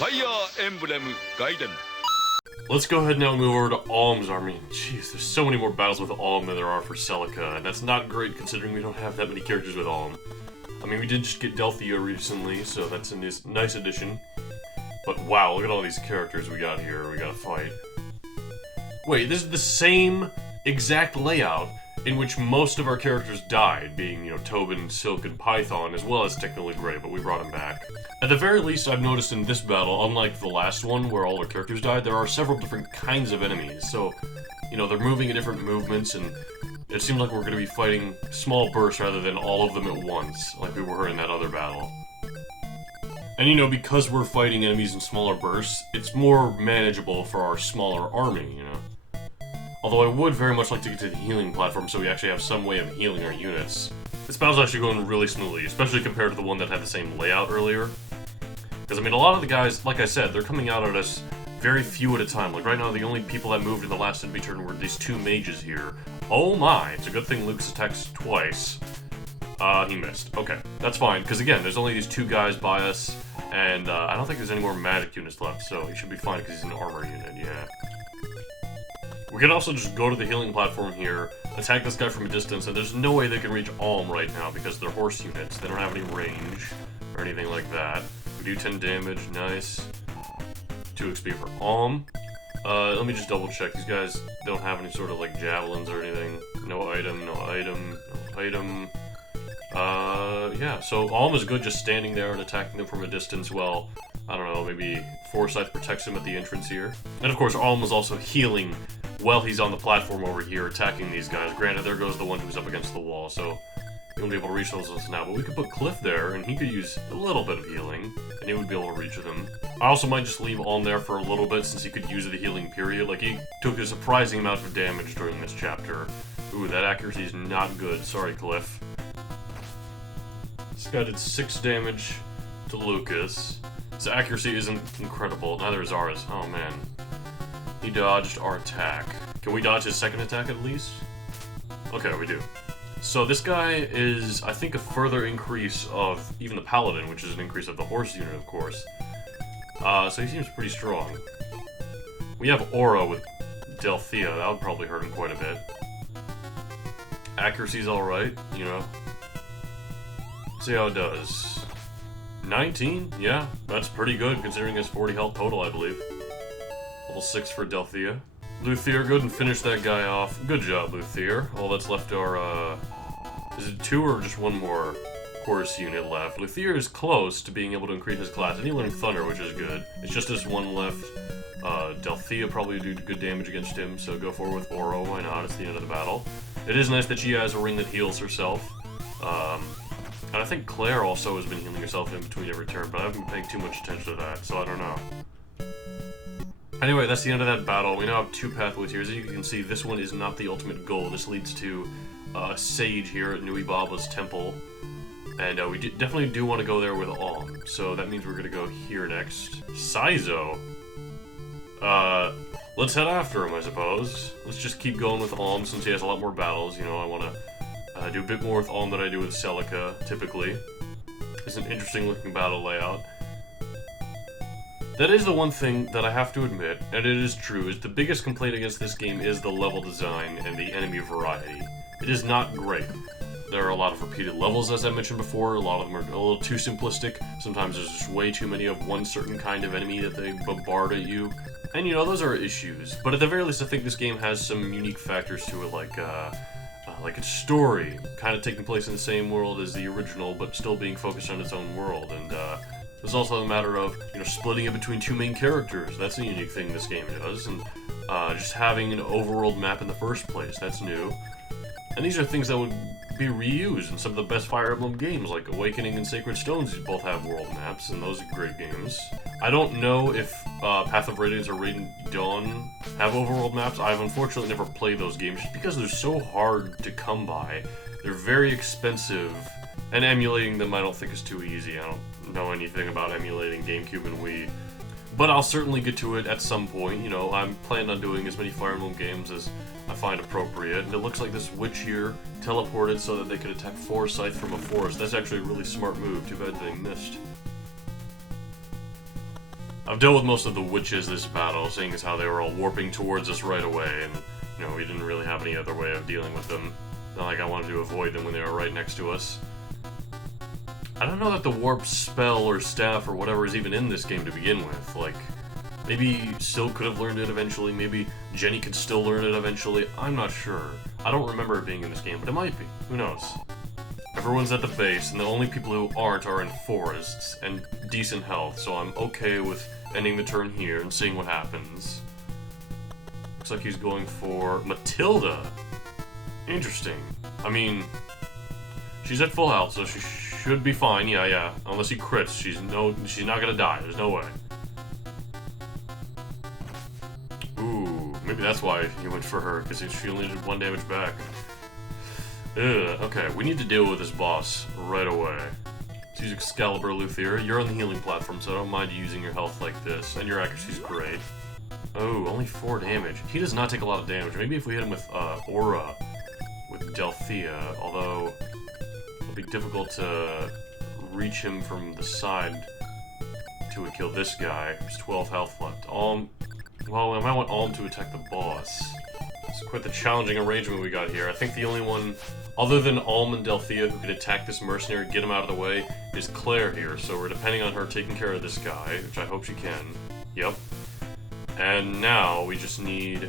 Fire Emblem Gaiden. Let's go ahead now and move over to Alm's army. Jeez, there's so many more battles with Alm than there are for Celica, and that's not great considering we don't have that many characters with Alm. I mean, we did just get Delthea recently, so that's a nice addition. But wow, look at all these characters we got here we gotta fight. Wait, this is the same exact layout in which most of our characters died, being, you know, Tobin, Silk, and Python, as well as technically Gray, but we brought him back. At the very least, I've noticed in this battle, unlike the last one where all our characters died, there are several different kinds of enemies. So, you know, they're moving in different movements, and it seems like we're going to be fighting small bursts rather than all of them at once, like we were in that other battle. And, you know, because we're fighting enemies in smaller bursts, it's more manageable for our smaller army, you know? Although I would very much like to get to the healing platform so we actually have some way of healing our units. This battle's actually going really smoothly, especially compared to the one that had the same layout earlier. Because, I mean, a lot of the guys, like I said, they're coming out at us very few at a time. Like, right now, the only people that moved in the last enemy turn were these two mages here. Oh my! It's a good thing Lucas attacks twice. He missed. Okay, that's fine, because again, there's only these two guys by us, and I don't think there's any more magic units left, so he should be fine because he's an armor unit, yeah. We can also just go to the healing platform here, attack this guy from a distance, and there's no way they can reach Alm right now because they're horse units. They don't have any range or anything like that. We do 10 damage, nice. 2 XP for Alm. Let me just double check. These guys don't have any sort of like javelins or anything. No item, no item, no item. Yeah, so Alm is good just standing there and attacking them from a distance while, I don't know, maybe Forsyth protects him at the entrance here. And of course, Alm is also healing while he's on the platform over here attacking these guys. Granted, there goes the one who's up against the wall, so he won't be able to reach those now. But we could put Cliff there, and he could use a little bit of healing, and he would be able to reach them. I also might just leave Alm there for a little bit, since he could use the healing period. Like, he took a surprising amount of damage during this chapter. Ooh, that accuracy is not good. Sorry, Cliff. This guy did 6 damage to Lucas. His accuracy isn't incredible. Neither is ours. Oh, man. He dodged our attack. Can we dodge his second attack at least? Okay, we do. So this guy is, I think, a further increase of even the Paladin, which is an increase of the horse unit, of course. So he seems pretty strong. We have Aura with Delthea. That would probably hurt him quite a bit. Accuracy's alright, you know. See how it does. 19? Yeah, that's pretty good considering his 40 health total, I believe. Level 6 for Delthea. Luthier, go ahead and finish that guy off. Good job, Luthier. All that's left are, is it 2 or just 1 more horse unit left? Luthier is close to being able to increase his class, and he learned Thunder, which is good. It's just this one left. Delthea probably do good damage against him, so go forward with Oro, why not? It's the end of the battle. It is nice that she has a ring that heals herself. And I think Claire also has been healing herself in between every turn, but I haven't been paying too much attention to that, so I don't know. Anyway, that's the end of that battle. We now have 2 pathways here. As you can see, this one is not the ultimate goal. This leads to Sage here at Nui Baba's temple. And we definitely do want to go there with Alm. So that means we're going to go here next. Saizo. Let's head after him, I suppose. Let's just keep going with Alm since he has a lot more battles. You know, I want to do a bit more with Alm than I do with Celica, typically. It's an interesting looking battle layout. That is the one thing that I have to admit, and it is true, is the biggest complaint against this game is the level design and the enemy variety. It is not great. There are a lot of repeated levels, as I mentioned before. A lot of them are a little too simplistic. Sometimes there's just way too many of one certain kind of enemy that they bombard at you. And, you know, those are issues. But at the very least, I think this game has some unique factors to it, like its story, kind of taking place in the same world as the original, but still being focused on its own world. And, there's also a matter of, you know, splitting it between 2 main characters. That's a unique thing this game does. And just having an overworld map in the first place. That's new. And these are things that would be reused in some of the best Fire Emblem games, like Awakening and Sacred Stones. These both have world maps, and those are great games. I don't know if Path of Radiance or Radiant Dawn have overworld maps. I've unfortunately never played those games just because they're so hard to come by. They're very expensive, and emulating them I don't think is too easy. I don't know anything about emulating GameCube and Wii. But I'll certainly get to it at some point. You know, I'm planning on doing as many Fire Emblem games as I find appropriate. And it looks like this witch here teleported so that they could attack Forsyth from a forest. That's actually a really smart move. Too bad they missed. I've dealt with most of the witches this battle, seeing as how they were all warping towards us right away, and, you know, we didn't really have any other way of dealing with them. Not like I wanted to avoid them when they were right next to us. I don't know that the warp spell or staff or whatever is even in this game to begin with. Like, maybe Sil could have learned it eventually, maybe Jenny could still learn it eventually, I'm not sure. I don't remember it being in this game, but it might be. Who knows? Everyone's at the base, and the only people who aren't are in forests and decent health, so I'm okay with ending the turn here and seeing what happens. Looks like he's going for Matilda. Interesting. I mean, she's at full health, so she should be fine. Yeah. Unless he crits, she's not gonna die. There's no way. Ooh, maybe that's why he went for her, because she only did 1 damage back. Ugh, okay, we need to deal with this boss right away. Let's use Excalibur Luthier. You're on the healing platform, so I don't mind you using your health like this, and your accuracy's great. Oh, only 4 damage. He does not take a lot of damage. Maybe if we hit him with Aura, with Delphia, although it'll be difficult to reach him from the side to kill this guy. There's 12 health left. Well, I might want Alm to attack the boss. It's quite the challenging arrangement we got here. I think the only one, other than Alm and Delphia, who can attack this mercenary, get him out of the way, is Claire here. So we're depending on her taking care of this guy, which I hope she can. Yep. And now we just need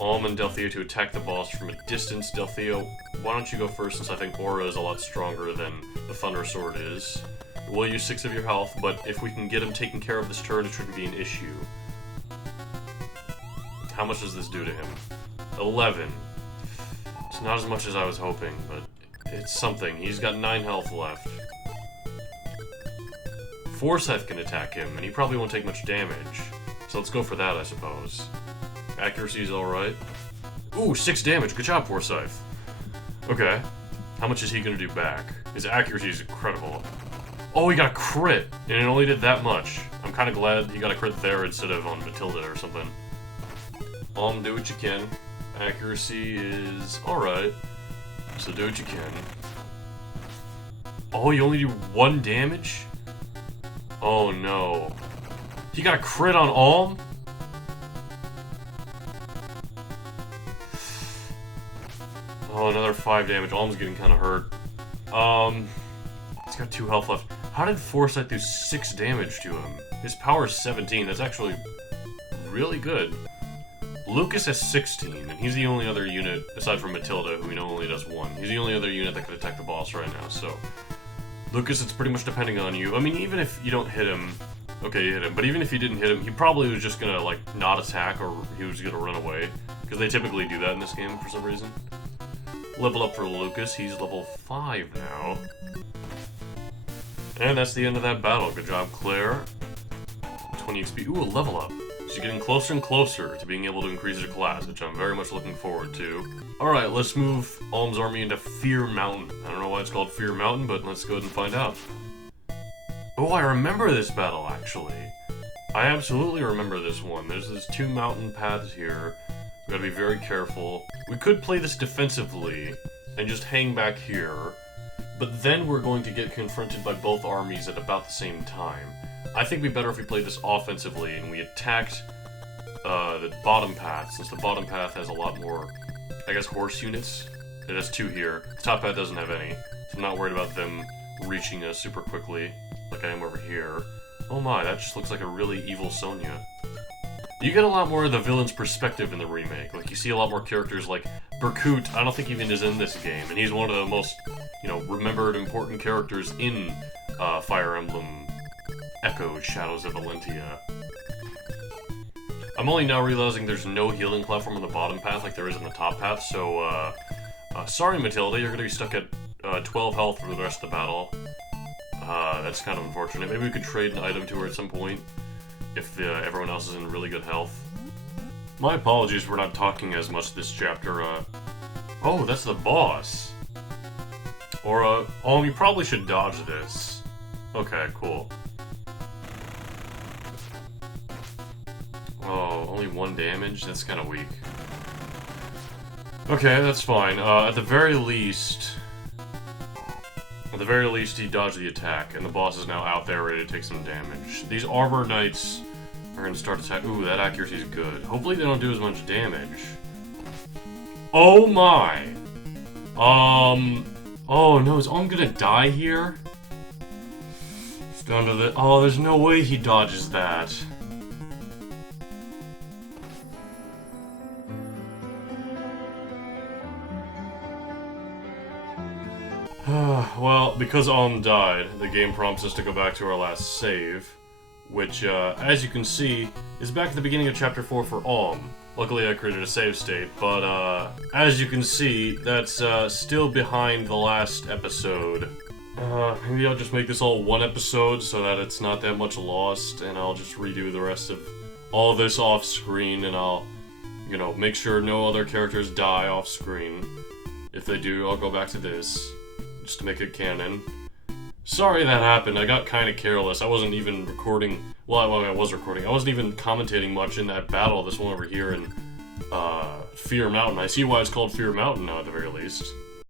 Alm and Delphia to attack the boss from a distance. Delphia, why don't you go first, since I think Aura is a lot stronger than the Thunder Sword is. We'll use 6 of your health, but if we can get him taken care of this turn, it shouldn't be an issue. How much does this do to him? 11. It's not as much as I was hoping, but it's something. He's got 9 health left. Forsyth can attack him, and he probably won't take much damage. So let's go for that, I suppose. Accuracy's alright. Ooh, 6 damage. Good job, Forsyth. Okay. How much is he gonna do back? His accuracy is incredible. Oh, he got a crit, and it only did that much. I'm kind of glad he got a crit there instead of on Matilda or something. Do what you can. Accuracy is alright, so do what you can. Oh, you only do 1 damage? Oh no. He got a crit on Alm? Oh, another 5 damage. Alm's getting kind of hurt. He's got 2 health left. How did Forsyth do 6 damage to him? His power is 17. That's actually really good. Lucas has 16, and he's the only other unit, aside from Matilda, who we know only does 1. He's the only other unit that could attack the boss right now, so... Lucas, it's pretty much depending on you. I mean, even if you don't hit him... Okay, you hit him, but even if you didn't hit him, he probably was just gonna, like, not attack, or he was gonna run away. Because they typically do that in this game for some reason. Level up for Lucas, he's level 5 now. And that's the end of that battle. Good job, Claire. 20 XP. Ooh, a level up. She's getting closer and closer to being able to increase her class, which I'm very much looking forward to. Alright, let's move Alm's army into Fear Mountain. I don't know why it's called Fear Mountain, but let's go ahead and find out. Oh, I remember this battle, actually. I absolutely remember this one. There's 2 mountain paths here. We gotta be very careful. We could play this defensively and just hang back here, but then we're going to get confronted by both armies at about the same time. I think it'd be better if we played this offensively and we attacked the bottom path, since the bottom path has a lot more, I guess, horse units. It has 2 here. The top path doesn't have any, so I'm not worried about them reaching us super quickly, like I am over here. Oh my, that just looks like a really evil Sonya. You get a lot more of the villain's perspective in the remake. Like, you see a lot more characters like Berkut, I don't think even is in this game, and he's one of the most, you know, remembered important characters in Fire Emblem Echo Shadows of Valentia. I'm only now realizing there's no healing platform on the bottom path like there is on the top path, so, sorry Matilda, you're gonna be stuck at 12 health for the rest of the battle. That's kind of unfortunate. Maybe we could trade an item to her at some point, if everyone else is in really good health. My apologies for not talking as much this chapter. Oh, that's the boss. Or, you probably should dodge this. Okay, cool. Oh, only 1 damage? That's kind of weak. Okay, that's fine. At the very least... At the very least, he dodged the attack, and the boss is now out there ready to take some damage. These Arbor Knights are going to start attack. Ooh, that accuracy is good. Hopefully they don't do as much damage. Oh my! Oh no, is Alm gonna die here? It's down to the. Oh, there's no way he dodges that. Well, because Alm died, the game prompts us to go back to our last save, which, as you can see, is back at the beginning of Chapter 4 for Alm. Luckily, I created a save state, but, as you can see, that's, still behind the last episode. Maybe I'll just make this all one episode so that it's not that much lost, and I'll just redo the rest of all this off-screen, and I'll, you know, make sure no other characters die off-screen. If they do, I'll go back to this, just to make it canon. Sorry that happened, I got kinda careless. I wasn't even recording, well, I was recording. I wasn't even commentating much in that battle, this one over here in, Fear Mountain. I see why it's called Fear Mountain now, at the very least.